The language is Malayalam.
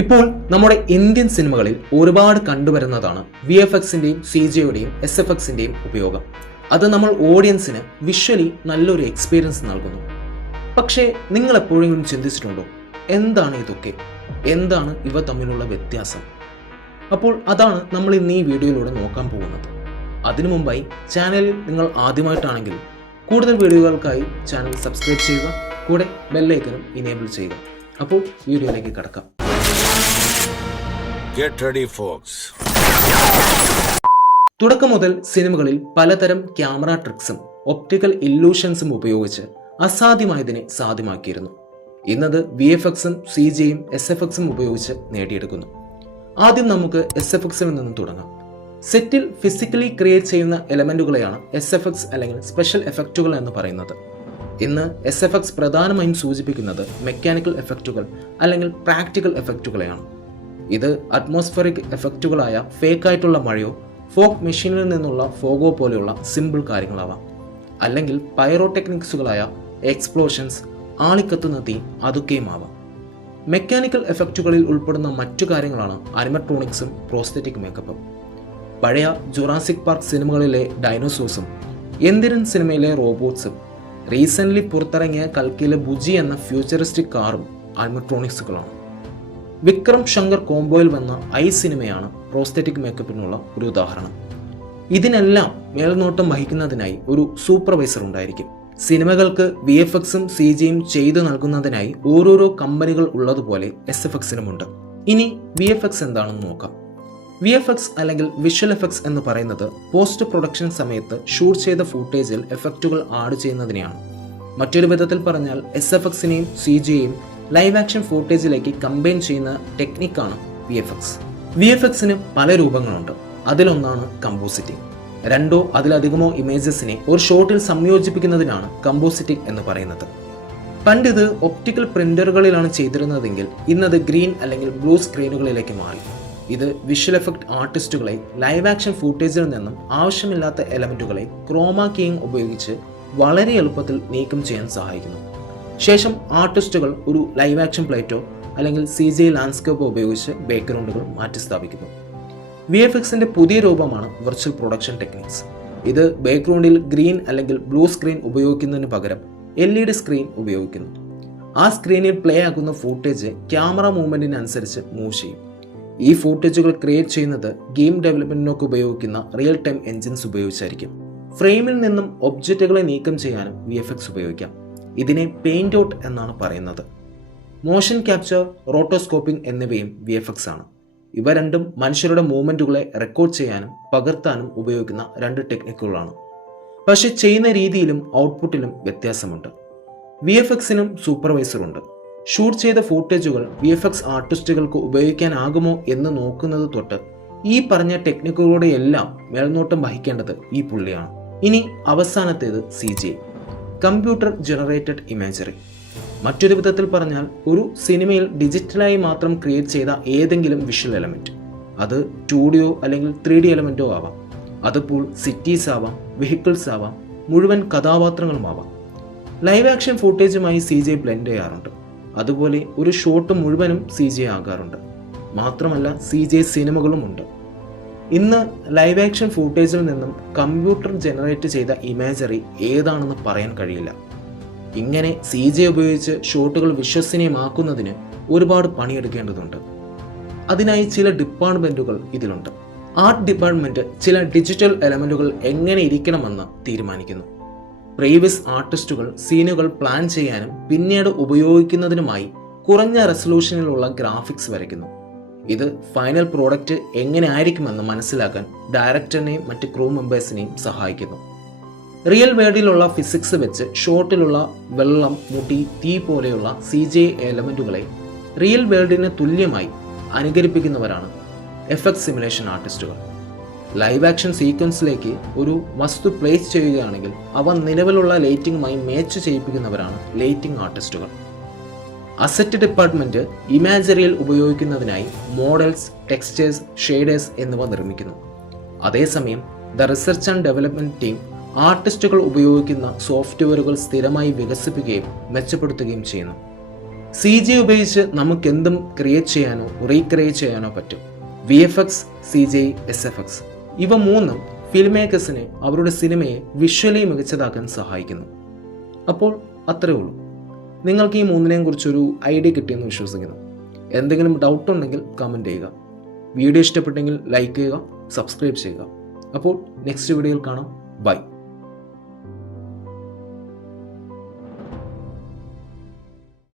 ഇപ്പോൾ നമ്മുടെ ഇന്ത്യൻ സിനിമകളിൽ ഒരുപാട് കണ്ടുവരുന്നതാണ് VFXന്റെയും CGയുടെയും SFXന്റെയും ഉപയോഗം. അത് നമ്മൾ ഓഡിയൻസിന് വിഷ്വലി നല്ലൊരു എക്സ്പീരിയൻസ് നൽകുന്നു. പക്ഷേ നിങ്ങൾ എപ്പോഴെങ്കിലും ചിന്തിച്ചിട്ടുണ്ടോ, എന്താണ് ഇതൊക്കെ, എന്താണ് ഇവ തമ്മിലുള്ള വ്യത്യാസം? അപ്പോൾ അതാണ് നമ്മൾ ഇന്ന് ഈ വീഡിയോയിലൂടെ നോക്കാൻ പോകുന്നത്. അതിനു മുമ്പായി ചാനലിൽ നിങ്ങൾ ആദ്യമായിട്ടാണെങ്കിൽ കൂടുതൽ വീഡിയോകൾക്കായി ചാനൽ സബ്സ്ക്രൈബ് ചെയ്യുക, കൂടെ ബെല്ലൈക്കനും ഇനേബിൾ ചെയ്യുക. അപ്പോൾ വീഡിയോയിലേക്ക് കടക്കാം. Get ready, folks. തുടക്കം മുതൽ സിനിമകളിൽ പലതരം ക്യാമറ ട്രിക്സും ഒപ്റ്റിക്കൽ ഇല്ലൂഷൻസും ഉപയോഗിച്ച് അസാധ്യമായതിനെ സാധ്യമാക്കിയിരുന്നു. ഇന്നത് VFXും CGയും SFXും ഉപയോഗിച്ച് നേടിയെടുക്കുന്നു. ആദ്യം നമുക്ക് SFXിൽ നിന്നും തുടങ്ങാം. സെറ്റിൽ ഫിസിക്കലി ക്രിയേറ്റ് ചെയ്യുന്ന എലമെന്റുകളെയാണ് SFX അല്ലെങ്കിൽ സ്പെഷ്യൽ എഫക്റ്റുകൾ എന്ന് പറയുന്നത്. ഇന്ന് SFX പ്രധാനമായും സൂചിപ്പിക്കുന്നത് മെക്കാനിക്കൽ എഫക്റ്റുകൾ അല്ലെങ്കിൽ പ്രാക്ടിക്കൽ എഫക്റ്റുകളെയാണ്. ഇത് അറ്റ്മോസ്ഫറിക് എഫക്റ്റുകളായ ഫേക്കായിട്ടുള്ള മഴയോ ഫോഗ് മെഷീനിൽ നിന്നുള്ള ഫോഗോ പോലെയുള്ള സിമ്പിൾ കാര്യങ്ങളാവാം, അല്ലെങ്കിൽ പൈറോടെക്നിക്സുകളായ എക്സ്പ്ലോഷൻസ്, ആളിക്കത്തുന്ന തീ, അതൊക്കെയുമാവാം. മെക്കാനിക്കൽ എഫക്റ്റുകളിൽ ഉൾപ്പെടുന്ന മറ്റു കാര്യങ്ങളാണ് അനിമട്രോണിക്സും പ്രോസ്തെറ്റിക് മേക്കപ്പും. പഴയ ജുറാസിക് പാർക്ക് സിനിമകളിലെ ഡൈനോസോഴ്സും യന്ത്രൻ സിനിമയിലെ റോബോട്ട്സും റീസെൻ്റ്ലി പുറത്തിറങ്ങിയ കൽക്കിയിലെ ബുജി എന്ന ഫ്യൂച്ചറിസ്റ്റിക് കാറും അനിമട്രോണിക്സുകളാണ്. വിക്രം ശങ്കർ കോംബോയിൽ വന്ന ഐ സിനിമയാണ് പ്രോസ്തെറ്റിക് മേക്കപ്പിനുള്ള ഒരു ഉദാഹരണം. ഇതിനെല്ലാം മേൽനോട്ടം വഹിക്കുന്നതിനായി ഒരു സൂപ്പർവൈസർ ഉണ്ടായിരിക്കും. സിനിമകൾക്ക് VFXും CGയും ചെയ്തു നൽകുന്നതിനായി ഓരോരോ കമ്പനികൾ ഉള്ളതുപോലെ SFXനുമുണ്ട്. ഇനി VFX എന്താണെന്ന് നോക്കാം. VFX അല്ലെങ്കിൽ വിഷ്വൽ എഫക്ട്സ് എന്ന് പറയുന്നത് പോസ്റ്റ് പ്രൊഡക്ഷൻ സമയത്ത് ഷൂട്ട് ചെയ്ത ഫൂട്ടേജിൽ എഫക്റ്റുകൾ ആഡ് ചെയ്യുന്നതിനെയാണ്. മറ്റൊരു വിധത്തിൽ പറഞ്ഞാൽ SFXനെയും CGയെയും ലൈവ് ആക്ഷൻ ഫൂട്ടേജിലേക്ക് കമ്പൈൻ ചെയ്യുന്ന ടെക്നിക്കാണ് VFX. VFXന് പല രൂപങ്ങളുണ്ട്. അതിലൊന്നാണ് കമ്പോസിറ്റിംഗ്. രണ്ടോ അതിലധികമോ ഇമേജസിനെ ഒരു ഷോട്ടിൽ സംയോജിപ്പിക്കുന്നതിനാണ് കമ്പോസിറ്റിംഗ് എന്ന് പറയുന്നത്. പണ്ട് ഇത് ഒപ്റ്റിക്കൽ പ്രിന്ററുകളിലാണ് ചെയ്തിരുന്നതെങ്കിൽ ഇന്നത് ഗ്രീൻ അല്ലെങ്കിൽ ബ്ലൂ സ്ക്രീനുകളിലേക്ക് മാറി. ഇത് വിഷ്വൽ എഫക്ട് ആർട്ടിസ്റ്റുകളെ ലൈവ് ആക്ഷൻ ഫൂട്ടേജിൽ നിന്നും ആവശ്യമില്ലാത്ത എലമെന്റുകളെ ക്രോമാ കീയിങ് ഉപയോഗിച്ച് വളരെ എളുപ്പത്തിൽ നീക്കം ചെയ്യാൻ സഹായിക്കുന്നു. ശേഷം ആർട്ടിസ്റ്റുകൾ ഒരു ലൈവ് ആക്ഷൻ പ്ലേറ്റോ അല്ലെങ്കിൽ CG ലാൻഡ്സ്കേപ്പോ ഉപയോഗിച്ച് ബാക്ക്ഗ്രൗണ്ടുകൾ മാറ്റിസ്ഥാപിക്കുന്നു. VFXന്റെ പുതിയ രൂപമാണ് വിർച്വൽ പ്രൊഡക്ഷൻ ടെക്നിക്സ്. ഇത് ബാക്ക്ഗ്രൗണ്ടിൽ ഗ്രീൻ അല്ലെങ്കിൽ ബ്ലൂ സ്ക്രീൻ ഉപയോഗിക്കുന്നതിന് പകരം LED സ്ക്രീൻ ഉപയോഗിക്കുന്നു. ആ സ്ക്രീനിൽ പ്ലേ ആകുന്ന ഫൂട്ടേജ് ക്യാമറ മൂവ്മെന്റിനനുസരിച്ച് മൂവ് ചെയ്യും. ഈ ഫൂട്ടേജുകൾ ക്രിയേറ്റ് ചെയ്യുന്നത് ഗെയിം ഡെവലപ്മെന്റിനൊക്കെ ഉപയോഗിക്കുന്ന റിയൽ ടൈം എൻജിൻസ് ഉപയോഗിച്ചായിരിക്കും. ഫ്രെയിമിൽ നിന്നും ഒബ്ജക്റ്റുകളെ നീക്കം ചെയ്യാനും VFX ഉപയോഗിക്കാം. ഇതിനെ പെയിന്റ് ഔട്ട് എന്നാണ് പറയുന്നത്. മോഷൻ ക്യാപ്ചർ, റോട്ടോസ്കോപ്പിംഗ് എന്നിവയും VFX ആണ്. ഇവ രണ്ടും മനുഷ്യരുടെ മൂവ്മെന്റുകളെ റെക്കോർഡ് ചെയ്യാനും പകർത്താനും ഉപയോഗിക്കുന്ന രണ്ട് ടെക്നിക്കുകളാണ്. പക്ഷെ ചെയ്യുന്ന രീതിയിലും ഔട്ട്പുട്ടിലും വ്യത്യാസമുണ്ട്. VFXനും സൂപ്പർവൈസറുണ്ട്. ഷൂട്ട് ചെയ്ത ഫൂട്ടേജുകൾ VFX ആർട്ടിസ്റ്റുകൾക്ക് ഉപയോഗിക്കാനാകുമോ എന്ന് നോക്കുന്നത് തൊട്ട് ഈ പറഞ്ഞ ടെക്നിക്കുകളുടെ എല്ലാം മേൽനോട്ടം വഹിക്കേണ്ടത് ഈ പുള്ളിയാണ്. ഇനി അവസാനത്തേത് CG, കമ്പ്യൂട്ടർ ജനറേറ്റഡ് ഇമേജറി. മറ്റൊരു വിധത്തിൽ പറഞ്ഞാൽ ഒരു സിനിമയിൽ ഡിജിറ്റലായി മാത്രം ക്രിയേറ്റ് ചെയ്ത ഏതെങ്കിലും വിഷ്വൽ എലമെന്റ്, അത് 2D അല്ലെങ്കിൽ 3D എലമെന്റോ ആവാം. അതിപ്പോൾ സിറ്റീസ് ആവാം, വെഹിക്കിൾസ് ആവാം, മുഴുവൻ കഥാപാത്രങ്ങളുമാവാം. ലൈവ് ആക്ഷൻ ഫൂട്ടേജുമായി CG ബ്ലെൻഡ് ചെയ്യാറുണ്ട്. അതുപോലെ ഒരു ഷോട്ട് മുഴുവനും CG ആകാറുണ്ട്. മാത്രമല്ല CG സിനിമകളും ഉണ്ട്. ഇന്ന് ലൈവ് ആക്ഷൻ ഫൂട്ടേജിൽ നിന്നും കമ്പ്യൂട്ടർ ജനറേറ്റ് ചെയ്ത ഇമേജറി ഏതാണെന്ന് പറയാൻ കഴിയില്ല. ഇങ്ങനെ CG ഉപയോഗിച്ച് ഷോട്ടുകൾ വിശ്വസനീയമാക്കുന്നതിന് ഒരുപാട് പണിയെടുക്കേണ്ടതുണ്ട്. അതിനായി ചില ഡിപ്പാർട്ട്മെന്റുകൾ ഇതിലുണ്ട്. ആർട്ട് ഡിപ്പാർട്ട്മെന്റ് ചില ഡിജിറ്റൽ എലമെന്റുകൾ എങ്ങനെ ഇരിക്കണമെന്ന് തീരുമാനിക്കുന്നു. പ്രീവിയസ് ആർട്ടിസ്റ്റുകൾ സീനുകൾ പ്ലാൻ ചെയ്യാനും പിന്നീട് ഉപയോഗിക്കുന്നതിനുമായി കുറഞ്ഞ റെസൊല്യൂഷനിലുള്ള ഗ്രാഫിക്സ് വരയ്ക്കുന്നു. ഇത് ഫൈനൽ പ്രോഡക്റ്റ് എങ്ങനെ ആയിരിക്കുമെന്ന് മനസ്സിലാക്കാൻ ഡയറക്ടറിനെയും മറ്റ് ക്രൂ മെമ്പേഴ്സിനെയും സഹായിക്കുന്നു. റിയൽ വേൾഡിലുള്ള ഫിസിക്സ് വെച്ച് ഷോട്ടിലുള്ള വെള്ളം, മുടി, തീ പോലെയുള്ള CG എലമെന്റുകളെ റിയൽ വേൾഡിന് തുല്യമായി അനുകരിപ്പിക്കുന്നവരാണ് FX സിമുലേഷൻ ആർട്ടിസ്റ്റുകൾ. ലൈവ് ആക്ഷൻ സീക്വൻസിലേക്ക് ഒരു വസ്തു പ്ലേസ് ചെയ്യുകയാണെങ്കിൽ അവ നിലവിലുള്ള ലൈറ്റിംഗുമായി മാച്ച് ചെയ്യിപ്പിക്കുന്നവരാണ് ലൈറ്റിംഗ് ആർട്ടിസ്റ്റുകൾ. അസറ്റ് ഡിപ്പാർട്ട്മെന്റ് ഇമാജറിയിൽ ഉപയോഗിക്കുന്നതിനായി മോഡൽസ്, ടെക്സ്റ്റേഴ്സ്, ഷെയ്ഡേഴ്സ് എന്നിവ നിർമ്മിക്കുന്നു. അതേസമയം the research and development team ആർട്ടിസ്റ്റുകൾ ഉപയോഗിക്കുന്ന സോഫ്റ്റ്വെയറുകൾ സ്ഥിരമായി വികസിപ്പിക്കുകയും മെച്ചപ്പെടുത്തുകയും ചെയ്യുന്നു. CG ഉപയോഗിച്ച് നമുക്ക് എന്തും ക്രിയേറ്റ് ചെയ്യാനോ റീക്രിയേറ്റ് ചെയ്യാനോ പറ്റും. VFX, CG, SFX ഇവ മൂന്നും ഫിലിം മേക്കേഴ്സിനെ അവരുടെ സിനിമയെ വിഷ്വലി മികച്ചതാക്കാൻ സഹായിക്കുന്നു. അപ്പോൾ അത്രേ ഉള്ളൂ. നിങ്ങൾക്ക് ഈ മൂന്നിനെയും കുറിച്ചൊരു ഐഡിയ കിട്ടിയെന്ന് വിശ്വസിക്കുന്നു. എന്തെങ്കിലും ഡൗട്ട് ഉണ്ടെങ്കിൽ കമൻറ്റ് ചെയ്യുക. വീഡിയോ ഇഷ്ടപ്പെട്ടെങ്കിൽ ലൈക്ക് ചെയ്യുക, സബ്സ്ക്രൈബ് ചെയ്യുക. അപ്പോൾ നെക്സ്റ്റ് വീഡിയോയിൽ കാണാം. ബൈ.